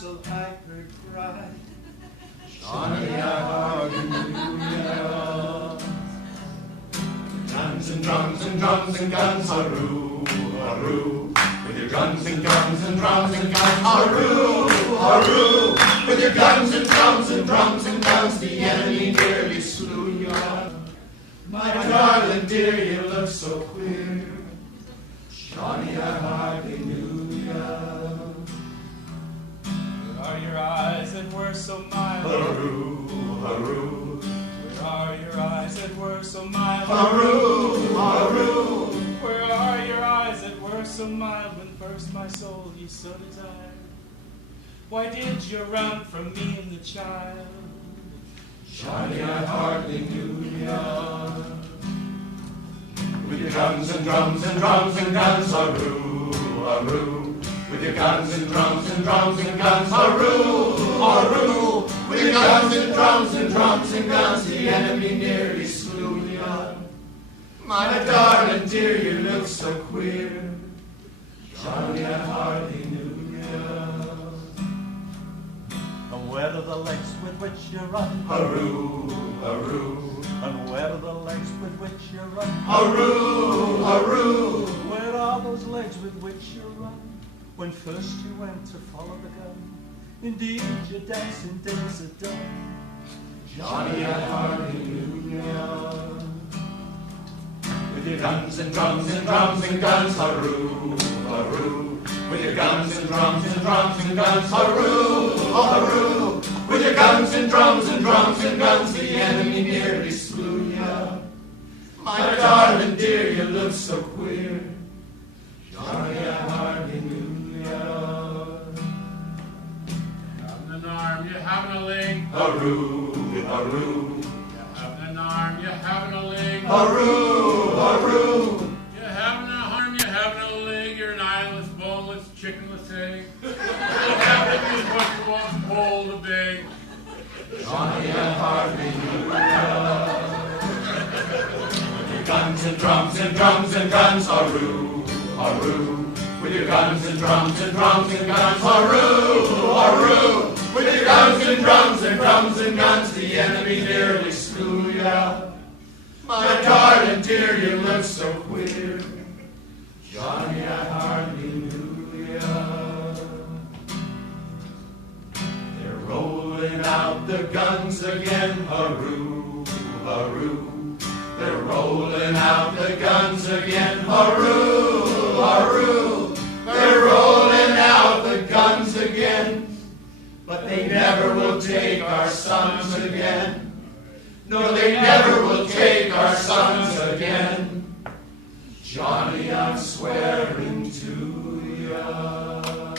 castle I heard cry, Johnny, hallelujah. Guns and drums and drums and guns, hurroo, hurroo. With your guns and drums and drums and guns, hurroo, hurroo. With your guns and drums and drums and guns, the enemy nearly slew you. My darling dear, you look so queer. Johnny, I hardly knew ya. where are your eyes that were so mild? Hurroo, hurroo. Where are your eyes that were so mild? Hurroo, hurroo. Where are your eyes that were so mild when first my soul you so desired? Why did you run from me and the child? Johnny, I hardly knew ya. With your guns and drums and drums and guns, hurroo, hurroo. With your guns and drums and drums and guns, hurroo, hurroo. With your guns and drums and drums and guns, the enemy nearly slew ya. My darling dear, you look so queer. Johnny, I hardly knew ya. And where are the legs with which you run? Hurroo, hurroo. And where are the legs with which you run? Hurroo, hurroo. Where are those legs with which you run? When first you went to follow the gun, indeed your dancing days are done. Johnny, I hardly knew ya. With your guns and drums and drums and guns, hurroo, hurroo. With your guns and drums and drums and guns, hurroo, hurroo. With your guns and drums and drums and guns, the enemy nearly slew ya. My darling dear, you look so queer. Johnny, I hardly knew ya. Having an arm, you having a leg. Hurroo, hurroo. You having an arm, you having a leg. Hurroo, hurroo. You having an arm, you having a leg. You're an eyeless, boneless, chickenless egg. That is what you want to hold a big. Johnny, I hardly knew ya. With your guns and drums and drums and guns, hurroo, hurroo. With your guns and drums and drums and guns, hurroo, hurroo. With your guns and drums and drums and guns, the enemy nearly slew ya. My darling dear, you look so queer. Johnny, I hardly knew ya. They're rolling out the guns again, hurroo, hurroo. They're rolling out the guns again, hurroo, hurroo. They're rolling out the guns again, but they never will take our sons again. No, they never will take our sons again. Johnny, I'm swearing to ya.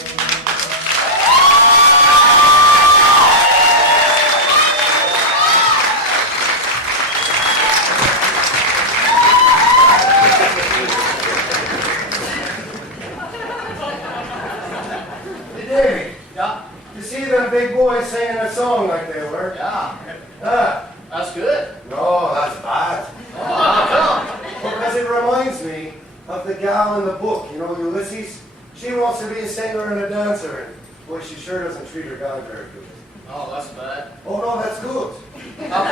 Davey, Yeah, you see them big boys singing a song like they were? yeah. Ah, That's good. no, that's bad. Oh, how come? Because it reminds me of the gal in the book, you know, Ulysses. She wants to be a singer and a dancer, and boy, she sure doesn't treat her guy very good. Oh, that's bad. Oh no, that's good. How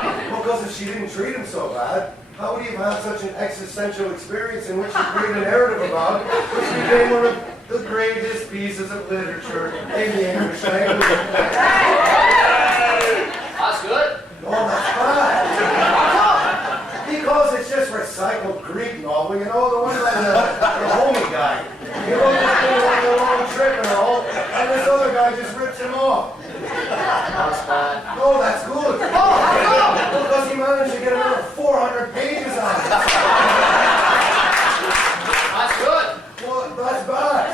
come? Because if she didn't treat him so bad, how would he have had such an existential experience in which he created a narrative about, which became one of the greatest pieces of literature in the English language? That's good. No, that's bad. How come? Because it's just recycled Greek novel, you know, the one by the homie guy. You know, just been on a long trip and all, and this other guy just rips him off. That's bad. No, that's good. Oh, how come? Because he managed to get another 400 pages on it. That's good. Well, that's bad.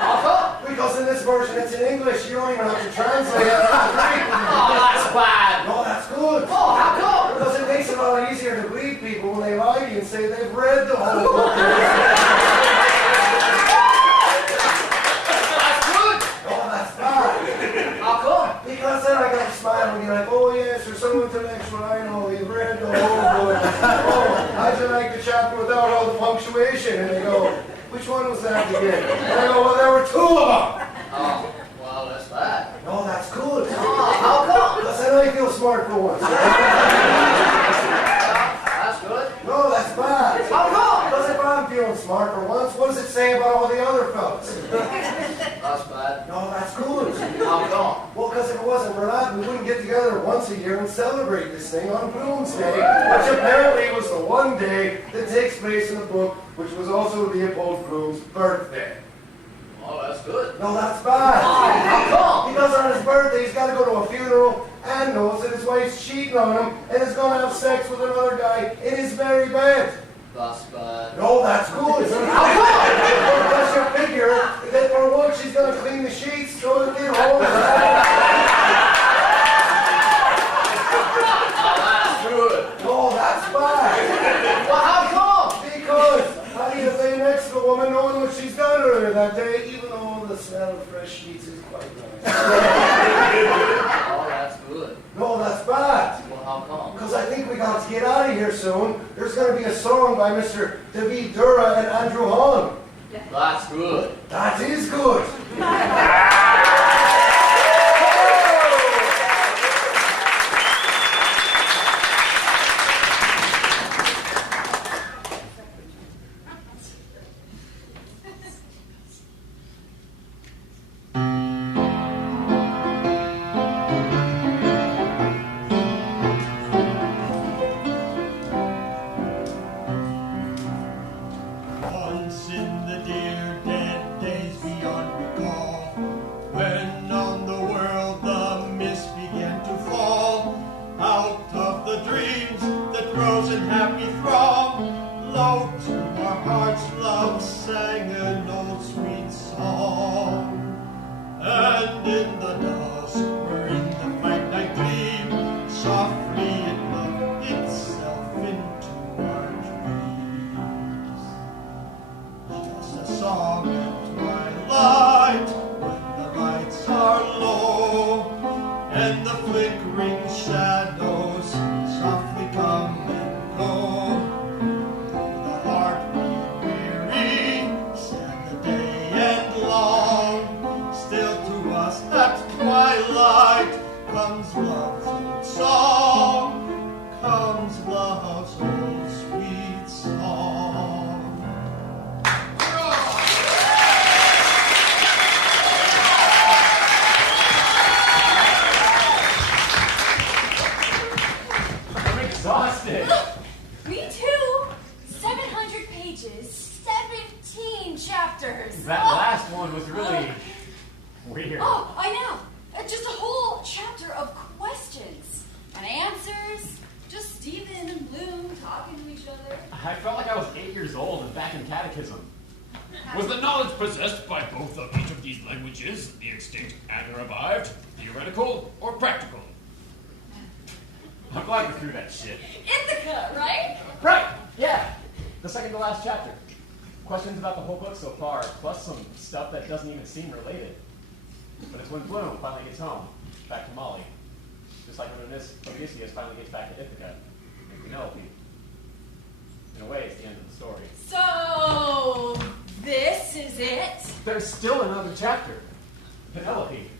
How come? Because in this version it's in English, you don't even have to translate it. Oh, that's bad. No, that's good. Oh, how come? Because it makes it a lot easier to believe people when they lie to you and say they've read the whole book. That's good. No, that's bad. How come? Because then I got to smile and be like, oh yes, you're so intellectual, I know, you've read the whole book. Oh, how'd you like the chapter without all the punctuation? And they go, which one was that again? And I go, well, there were two of them. Oh, well, that's bad. feel smart for once. That's good. No, that's bad. How come? Because if I'm feeling smart for once, what does it say about all the other fellas? That's bad. No, that's good. How come? Well, because if it wasn't for that, we wouldn't get together once a year and celebrate this thing on Bloomsday, which apparently was the one day that takes place in the book, which was also Leopold Bloom's birthday. Oh, that's good. No, that's bad. How come? Because on his birthday, he's got to go to a funeral and knows that his wife's cheating on him and is going to have sex with another guy in his very bed. That's bad. No, that's good. How come? Because you figure that for once she's going to clean the sheets, throw the kid home. Oh, that's good. No, that's bad. Well, how come? Because how do you lay next to a woman knowing what she's done earlier that day, even though the smell of fresh sheets is quite nice? Oh, that's good. No, that's bad. Well, how come? Because I think we got to get out of here soon. There's going to be a song by Mr. David Dura and Andrew Hahn. That's good. That is good. Once in the dear dead days beyond recall, when on the world the mist began to fall, out of the dreams that rose in happy throng, low to our hearts love sang an old sweet song. And in the dusk, where in the midnight gleam, softly it loved itself into our dreams. Just a song at twilight, when the lights are low, and the flickering shadows softly come and go. Though the heart be weary, sad the day and long, still to us at twilight comes love's old song, comes love's old sweet song. I'm exhausted. Me too. 700 pages, 17 chapters. That last one was really weird. Oh, I know. Just a whole chapter of questions and answers. Just Stephen and Bloom talking to each other. I felt like I was 8 years old and back in catechism. Was the knowledge possessed by both of each of these languages, the extinct and revived, theoretical or practical? I'm glad we threw that shit. Ithaca, right? Right, yeah. The second to last chapter. Questions about the whole book so far, plus some stuff that doesn't even seem related. But it's when Bloom finally gets home, back to Molly. Just like when Odysseus finally gets back to Ithaca, and Penelope. In a way, it's the end of the story. So, this is it? There's still another chapter. Penelope.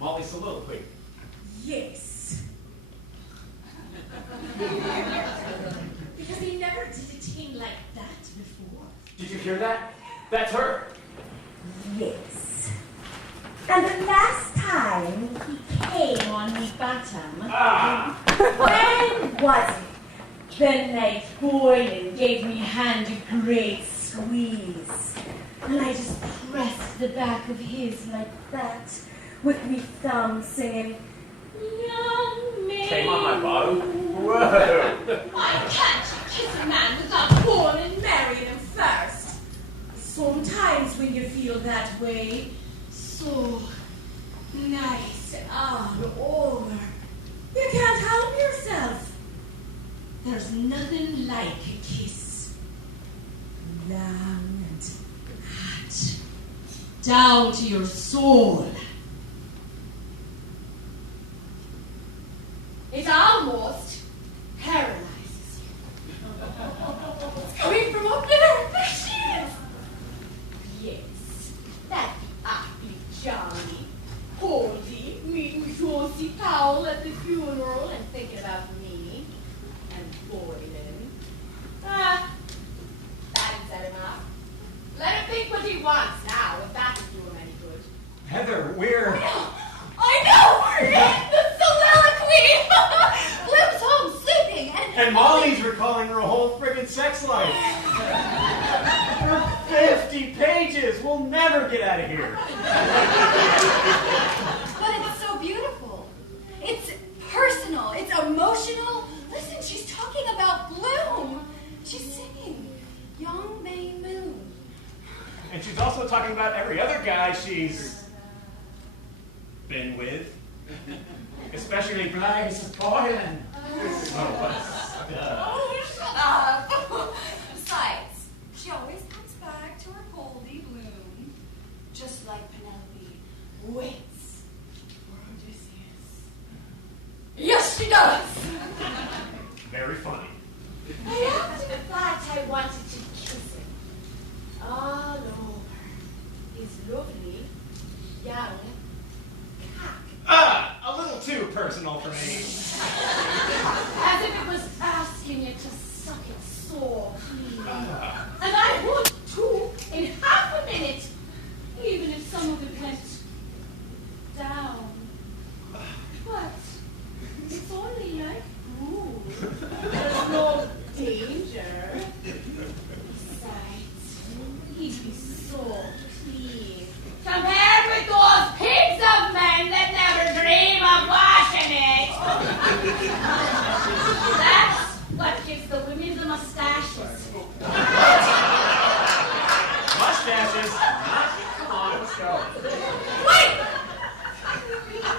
Molly's soliloquy. Yes. Because he never did a thing like that before. Did you hear that? That's her. Yes. And the last time he came on me bottom, when was it? The night Boylan gave me hand a great squeeze. And I just pressed the back of his like that, with me thumb singing, Young maid. Came on my bottom? Whoa! Why can't you kiss a man without going and marrying him first? Sometimes when you feel that way, so nice all over, you can't help yourself. There's nothing like a kiss. Long and hot, down to your soul. It almost paralyzes you. It's coming from up there. There she is. Yes, that awfully jolly, holy, meeting Josie Powell at the funeral. Heather, we're... I know! We're in the soliloquy! Bloom's home sleeping And Molly's recalling her whole friggin' sex life. For 50 pages! We'll never get out of here. But it's so beautiful. It's personal. It's emotional. Listen, she's talking about Bloom. She's singing Young May Moon. And she's also talking about every other guy she's been with. Especially Bryce Boylan. Oh, shut up. Besides, she always comes back to her Goldie Bloom. Just like Penelope waits for Odysseus. Yes, she does. Very funny. I often thought I wanted to kiss him. All over his lovely, young cock. A little too personal for me. As if it was asking you to suck it so clean. And I would too, in half a minute, even if some of it went down. But it's only like food. There's no danger. Besides, he'd be so clean. Compared with those pigs of men that never dream of washing it. That's what gives the women the mustaches. Mustaches? Come on, let's go. Wait!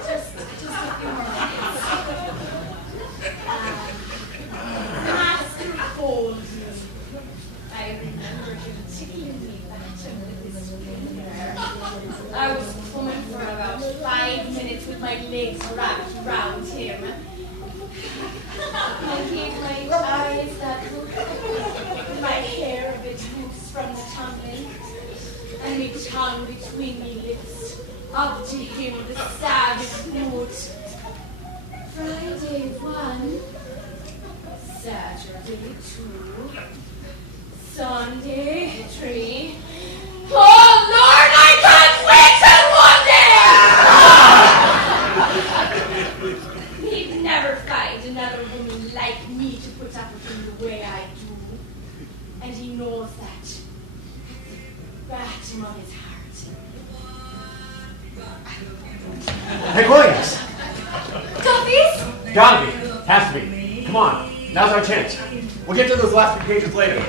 Just a few more minutes. Master Goldman. I remember him tickling me bottom with his finger. I was coming for about 5 minutes with my legs wrapped around him. I gave my eyes that look, my hair a bit loose from the tumbling, and my tongue between my lips, up to him the savage mood. Friday 1, Saturday 2, Sunday 3. Oh Lord, I can't wait till one day! He'd never find another woman like me to put up with him the way I do. And he knows that. Bottom of his heart. Hey, Williams! Duffy's? Gotta be. Has to be. Come on. Now's our chance. We'll get to those last few pages later.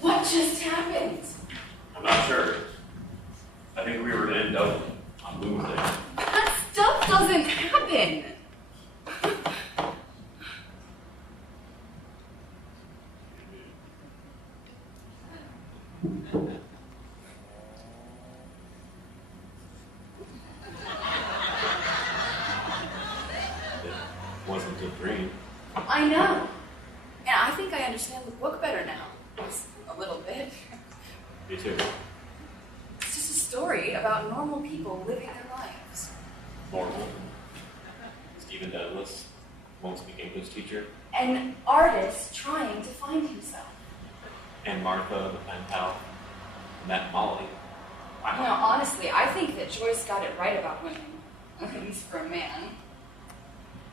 What just happened? I'm not sure. I think we were in Dublin on Bloomsday. That stuff doesn't happen. It wasn't a dream. I know. And I think I understand the book better now. Just a little bit. Me too. It's just a story about normal people living their lives. Normal. Stephen Douglas, won't speak English teacher. An artist trying to find himself. And Martha, the pen pal, met Molly. You know, honestly, I think that Joyce got it right about women. At least for a man.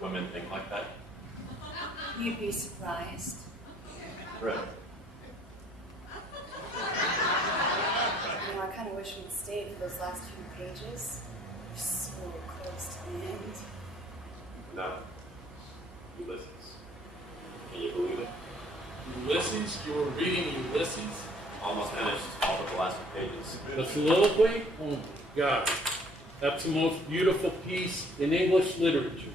Women think like that. You'd be surprised. Really? You know, I kind of wish we'd stayed for those last few pages. We're so close to the end. No. Ulysses. Can you believe it? Ulysses? You were reading Ulysses? Almost finished all but the last few pages. The soliloquy? Oh my God. That's the most beautiful piece in English literature.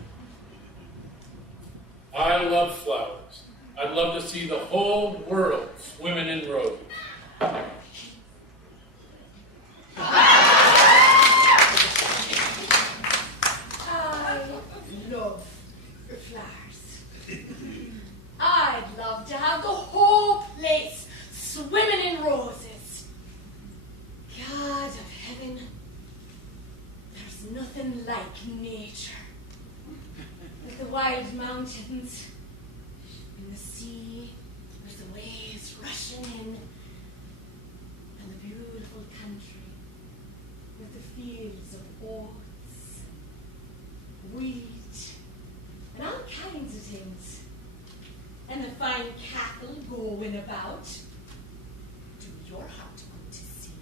I love flowers. I'd love to see the whole world swimming in roses. I love flowers. I'd love to have the whole place swimming in roses. God of heaven, there's nothing like nature. the wide mountains, in the sea, with the waves rushing in, and the beautiful country, with the fields of oats, wheat, and all kinds of things, and the fine cattle going about. Do your heart want to see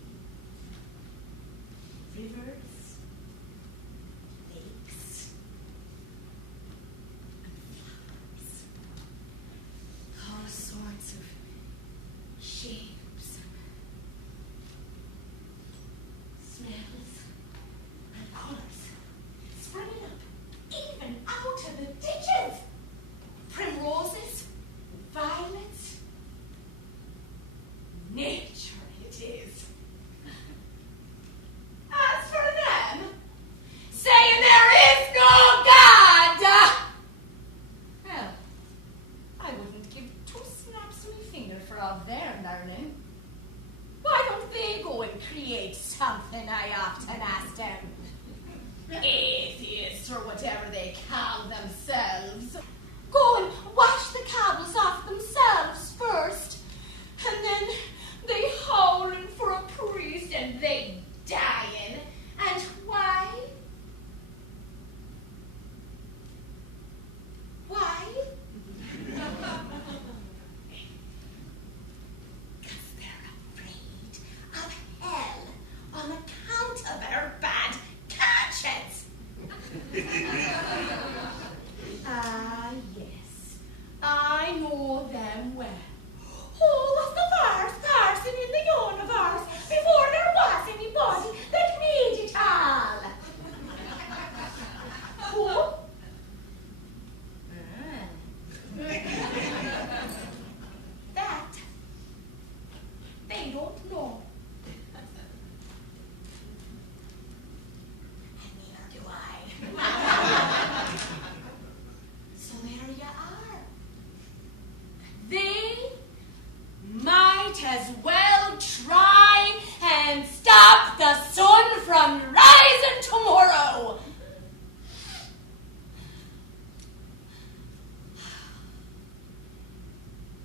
rivers, lakes, and flowers, all sorts of shapes, smells, and colors, springing up even out of the ditches. Primroses, violets, nature it is. As for them, saying there is no God, well, I wouldn't give 2 snaps of my finger for all their learning. Why don't they go and create something, I often ask them. Atheists, or whatever they call themselves. Go and wash the cobbles off themselves first, and then they howling for a priest, and they dying. And why? Why? Because they're afraid of hell on account of their bad conscience. Ah, yes. I know them well. Who was the first person in the universe before there was anybody that made it all? Who? That they don't know. And neither do I. So there you are. They might as well try and stop the sun from rising tomorrow.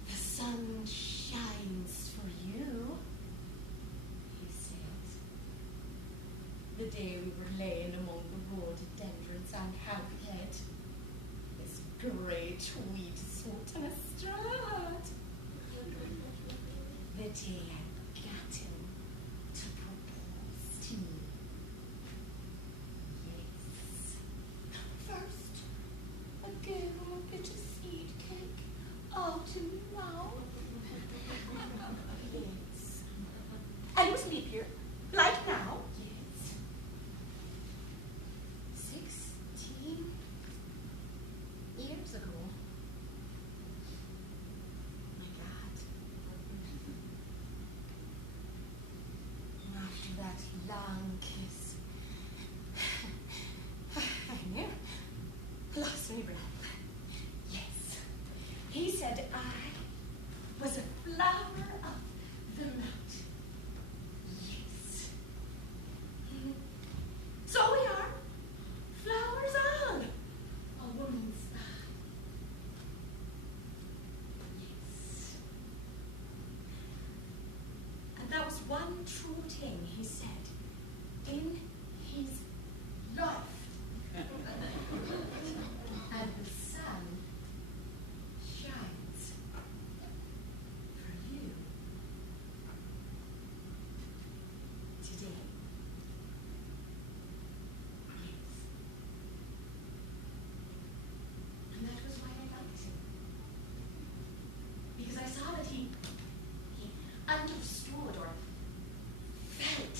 The sun shines for you, he said, the day we were laying among the rhododendrons on Howhead. This great weed sort on a strut. The day I got him to propose to me. Yes. First, I gave him a bit of seed cake out in the mouth. Yes. And it was leap year, like now. Yes. 16 years ago. My God. And after that long kiss, I near lost my breath. Yes. He said I was a flower of the night. Yes. So we are. Flowers on. A woman's eye. Yes. And that was one true thing he said in his life. And the sun shines for you today. Yes. And that was why I liked him. Because I saw that he understood or felt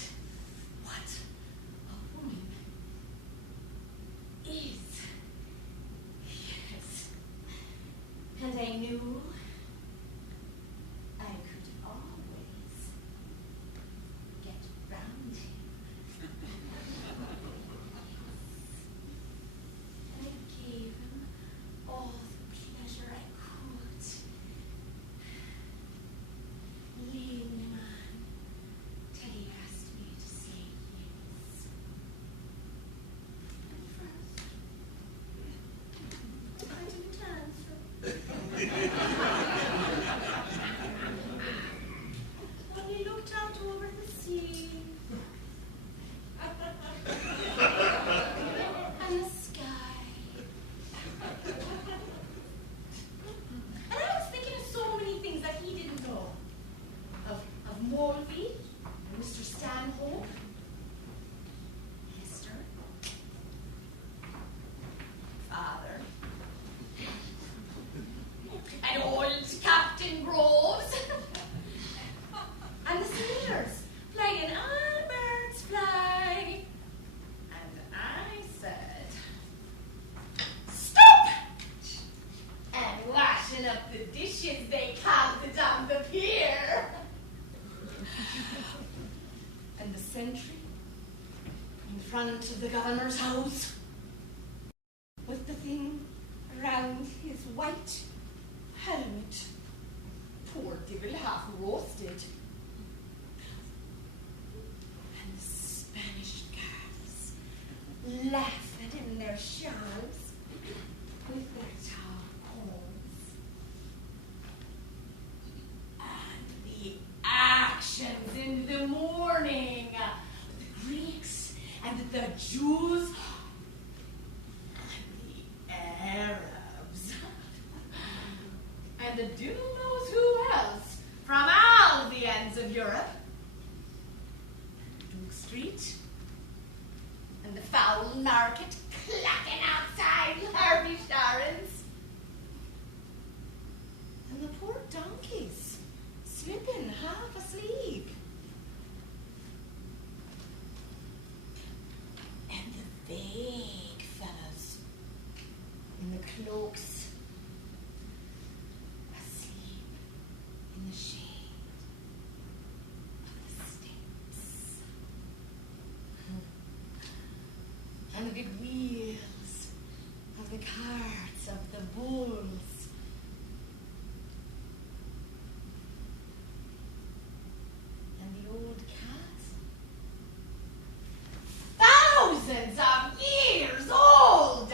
sentry in front of the governor's house with the thing around his white helmet. Poor devil, half roasted. And the Spanish guards laughed in their shawls with their tarpaulins. And the actions in the morning, the Greeks and the Jews and the Arabs and the devil knows who else from all the ends of Europe. Duke Street and the foul market clacking outside Harvey Sharon's. And the poor donkeys slipping half asleep. And the big fellas in the cloaks asleep in the shade of the steps. And the big wheels of the carts of the bulls. And the old cats. Thousands of years old!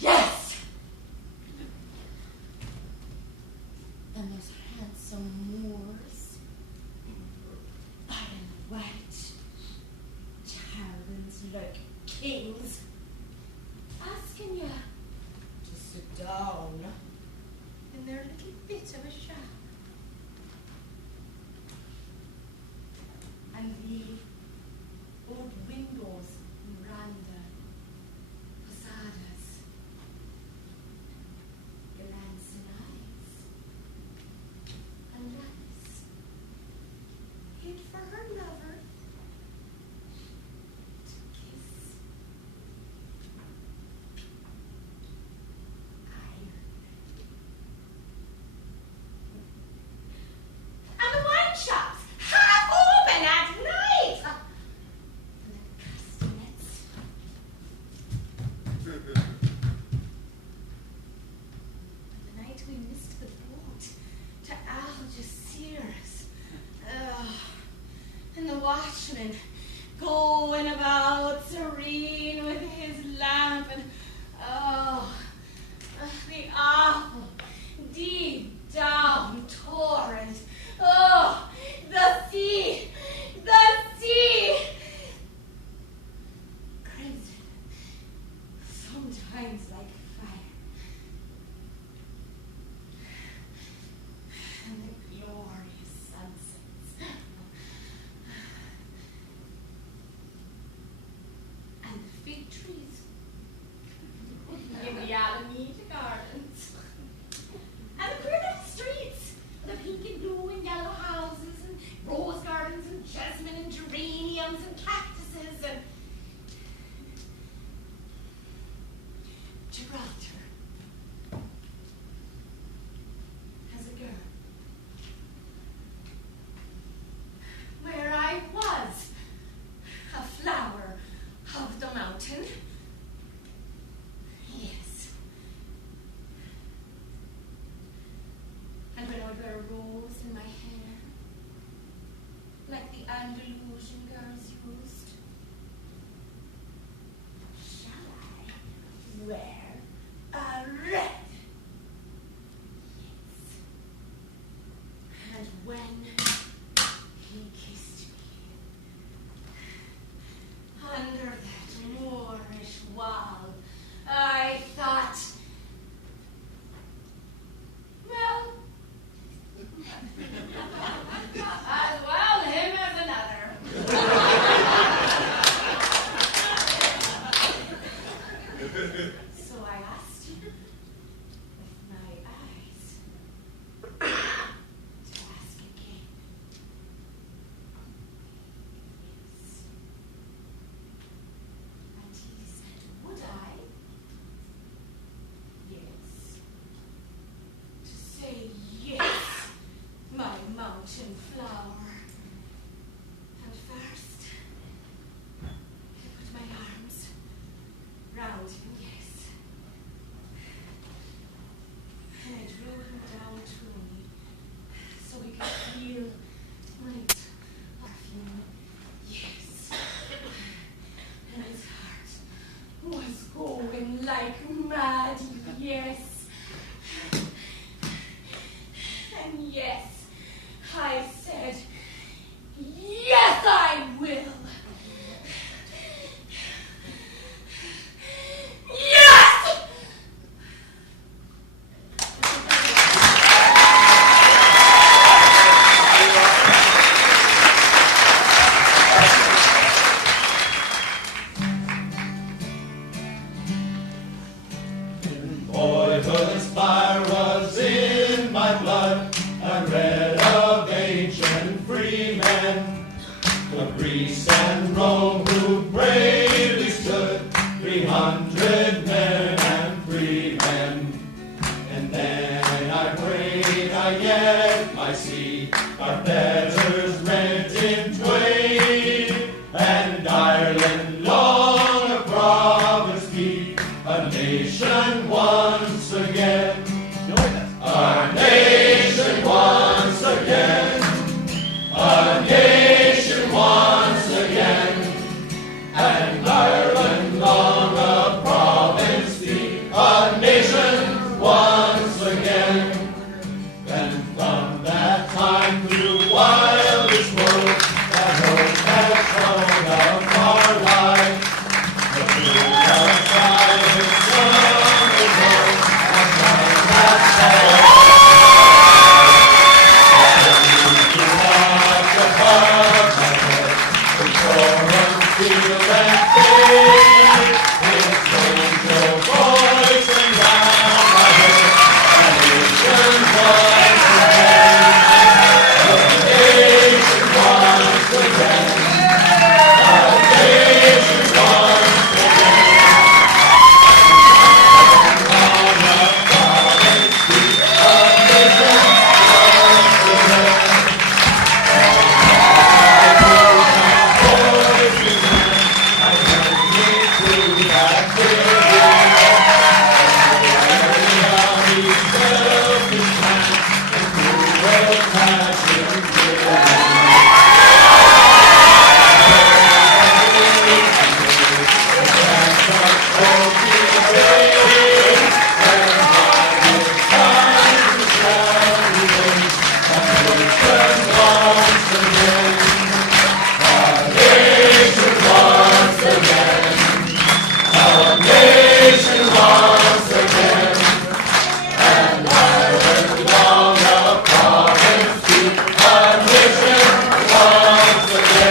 Yes! And those handsome Moors are in white turbans like kings, asking you to sit down in their little bit of a shop. And the old windows around the façades, glancing eyes, and lights hid for her lover to kiss. And the wine shops half open at night. And the castanets. The night we missed the boat to Algeciras. And the watchman going about serene with his lamp and the awful deep down torrent. Oh, the sea, the sea. Crimson, sometimes like fire. And the glorious sunsets. And the fig trees in the Alameda Gardens. And the queer little streets, the pink and blue and yellow houses, and rose gardens, and jasmine, and geraniums, and cactuses, and Gibraltar as a girl, where I was a flower of the mountain. Yes. And when I would wear a rose in my hair, like the Andalusian girls used, shall I wear a red? Yes. And when he kissed me under that Moorish wall, I thought, well, as well him as another. So and Rome, who bravely stood, 300 men and freemen. And then I prayed I yet might see our fetters rent in twain, and Ireland long a province be, a nation once again. Our nation once again. Our nation once again. And Ireland long a province be, a nation once again. And from that time through wildest world, that hope has shone of our life. But through the silence of the world, our time has fallen. To watch above my head, the forum field and fade, its angel voice and round my head, a nation once again, a nation once again, a nation once again. On a province deep, a nation once again.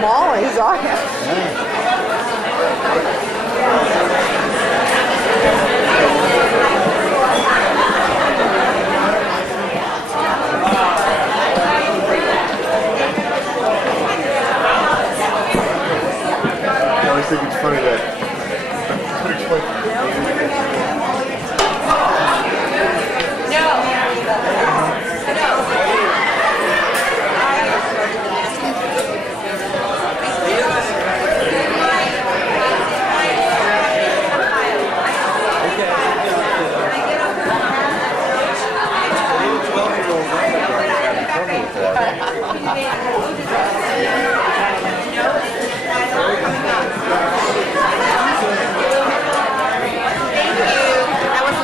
Molly's on it. I always think it's funny that.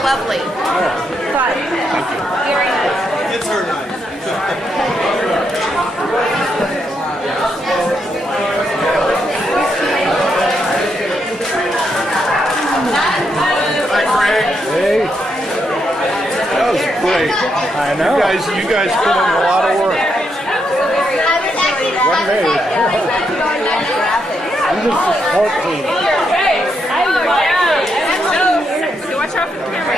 Lovely. Fun. Very nice. It's her night. Hi, Greg. Hey. That was great. I know. You guys put in a lot of work. What day? I'm just a support team. Watch out for the camera.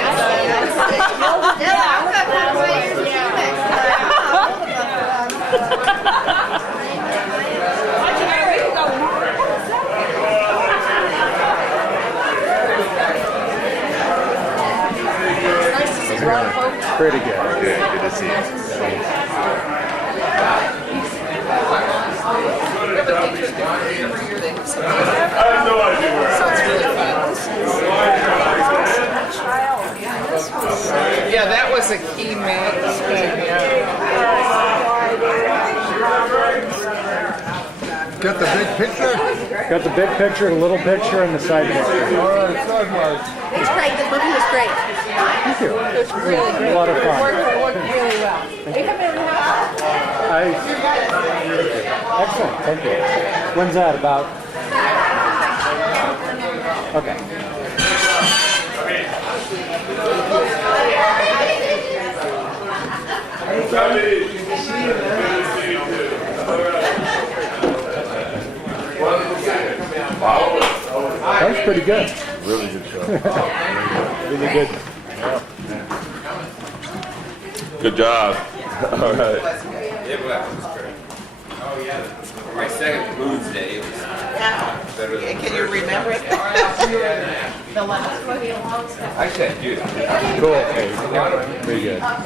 Pretty good. Good to see you. So I have no idea where. it's really fun. Yeah, that was a key mix. Got the big picture? Got the big picture, the little picture, and the side picture. All right, side mark. It's great. The movie was great. Thank you. It was really great. A lot of fun. It worked really well. Are you coming over the house? Excellent, thank you. When's that about? Okay. That was pretty good. Really good show. Really good. Good job. All right. It was great. Oh, yeah. My second Bloomsday, it was better than Can you remember it? The last one? Actually, I do. Cool. Very good. But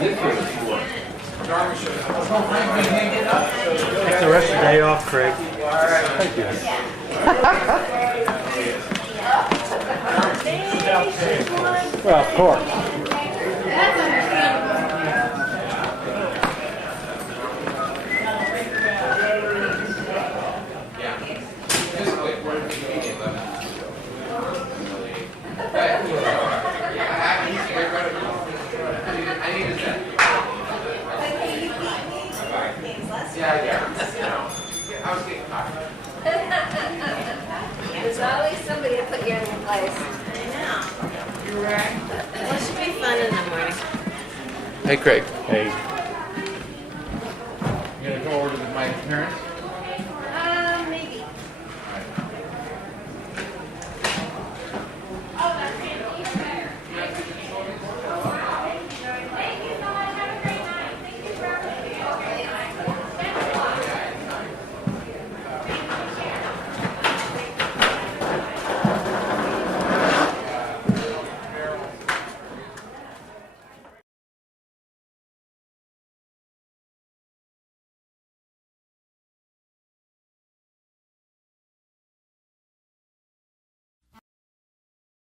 this was cool. Take the rest of the day off, Craig. Thank you. Well, of course. There's always somebody to put you in your place. I know. You're right. Well, it should be fun in the morning. Hey, Craig. Hey. You gonna go over to my parents?